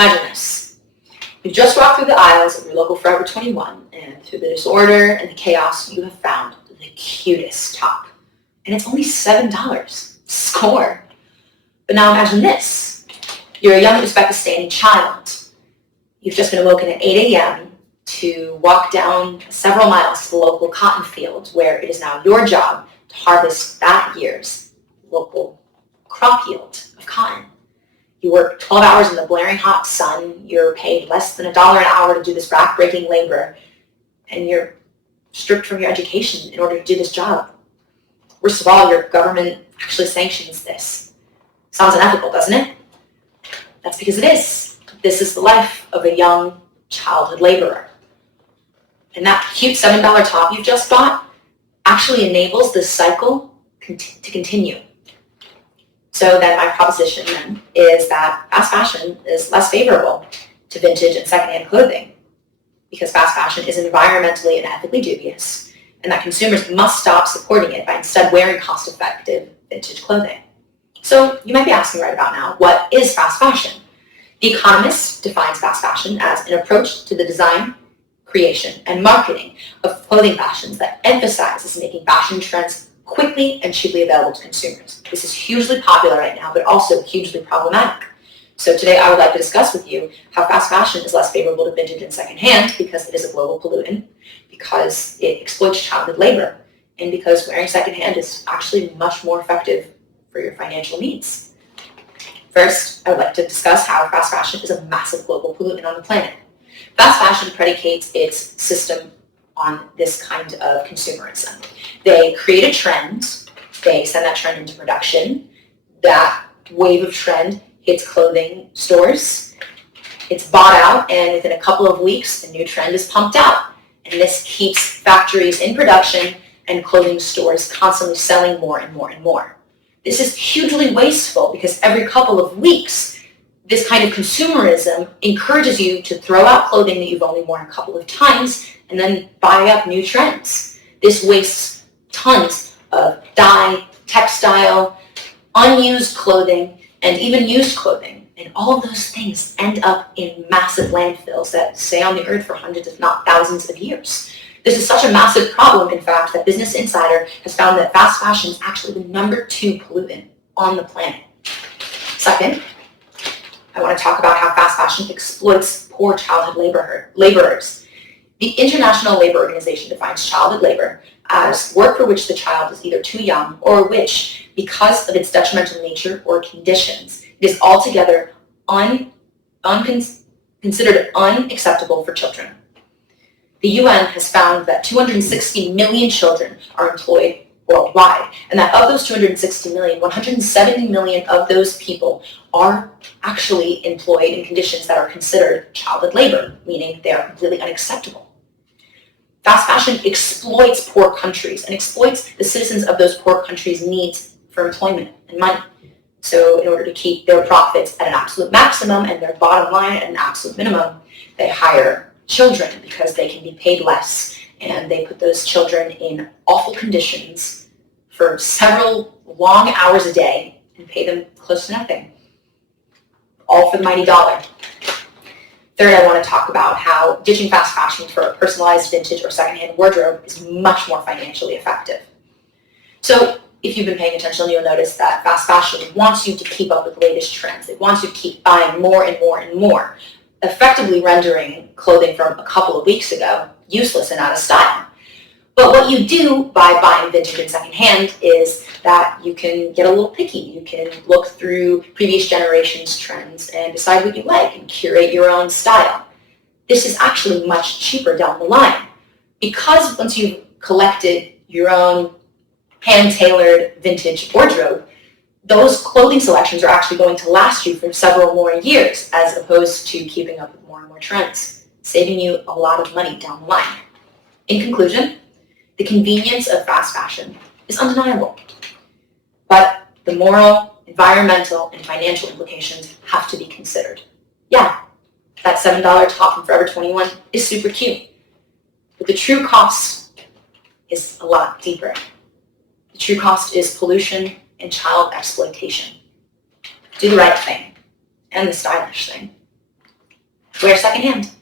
Imagine this. You just walked through the aisles of your local Forever 21, and through the disorder and the chaos, you have found the cutest top. And it's only $7. Score! But now imagine this. You're a young, respect-sustaining child. You've just been awoken at 8 a.m. to walk down several miles to the local cotton field, where it is now your job to harvest that year's local crop yield of cotton. You work 12 hours in the blaring hot sun, you're paid less than $1 an hour to do this back-breaking labor, and you're stripped from your education in order to do this job. Worst of all, your government actually sanctions this. Sounds unethical, doesn't it? That's because it is. This is the life of a young childhood laborer. And that cute $7 top you've just bought actually enables this cycle to continue. So then my proposition then is that fast fashion is less favorable to vintage and secondhand clothing because fast fashion is environmentally and ethically dubious, and that consumers must stop supporting it by instead wearing cost-effective vintage clothing. So you might be asking right about now, what is fast fashion? The Economist defines fast fashion as an approach to the design, creation, and marketing of clothing fashions that emphasizes making fashion trends quickly and cheaply available to consumers. This is hugely popular right now, but also hugely problematic. So today I would like to discuss with you how fast fashion is less favorable to vintage and secondhand because it is a global pollutant, because it exploits childhood labor, and because wearing secondhand is actually much more effective for your financial needs. First, I would like to discuss how fast fashion is a massive global pollutant on the planet. Fast fashion predicates its system on this kind of consumerism. They create a trend, they send that trend into production, that wave of trend hits clothing stores, it's bought out, and within a couple of weeks, a new trend is pumped out. And this keeps factories in production and clothing stores constantly selling more and more and more. This is hugely wasteful because every couple of weeks, this kind of consumerism encourages you to throw out clothing that you've only worn a couple of times and then buy up new trends. This wastes tons of dye, textile, unused clothing, and even used clothing. And all of those things end up in massive landfills that stay on the earth for hundreds, if not thousands of years. This is such a massive problem, in fact, that Business Insider has found that fast fashion is actually the #2 pollutant on the planet. Second, I want to talk about how fast fashion exploits poor childhood laborers. The International Labor Organization defines childhood labor as work for which the child is either too young or which, because of its detrimental nature or conditions, it is altogether considered unacceptable for children. The UN has found that 260 million children are employed worldwide, and that of those 260 million, 170 million of those people are actually employed in conditions that are considered childhood labor, meaning they are completely unacceptable. Fast fashion exploits poor countries and exploits the citizens of those poor countries' needs for employment and money. So in order to keep their profits at an absolute maximum and their bottom line at an absolute minimum, they hire children because they can be paid less, and they put those children in awful conditions for several long hours a day and pay them close to nothing, all for the mighty dollar. Third, I want to talk about how ditching fast fashion for a personalized vintage or secondhand wardrobe is much more financially effective. So if you've been paying attention, you'll notice that fast fashion wants you to keep up with the latest trends. It wants you to keep buying more and more and more, effectively rendering clothing from a couple of weeks ago useless and out of style. But what you do by buying vintage and secondhand is that you can get a little picky. You can look through previous generations' trends and decide what you like and curate your own style. This is actually much cheaper down the line because once you've collected your own hand-tailored vintage wardrobe, those clothing selections are actually going to last you for several more years as opposed to keeping up with more and more trends, saving you a lot of money down the line. In conclusion, the convenience of fast fashion is undeniable, but the moral, environmental, and financial implications have to be considered. Yeah, that $7 top from Forever 21 is super cute, but the true cost is a lot deeper. The true cost is pollution and child exploitation. Do the right thing and the stylish thing. Wear secondhand.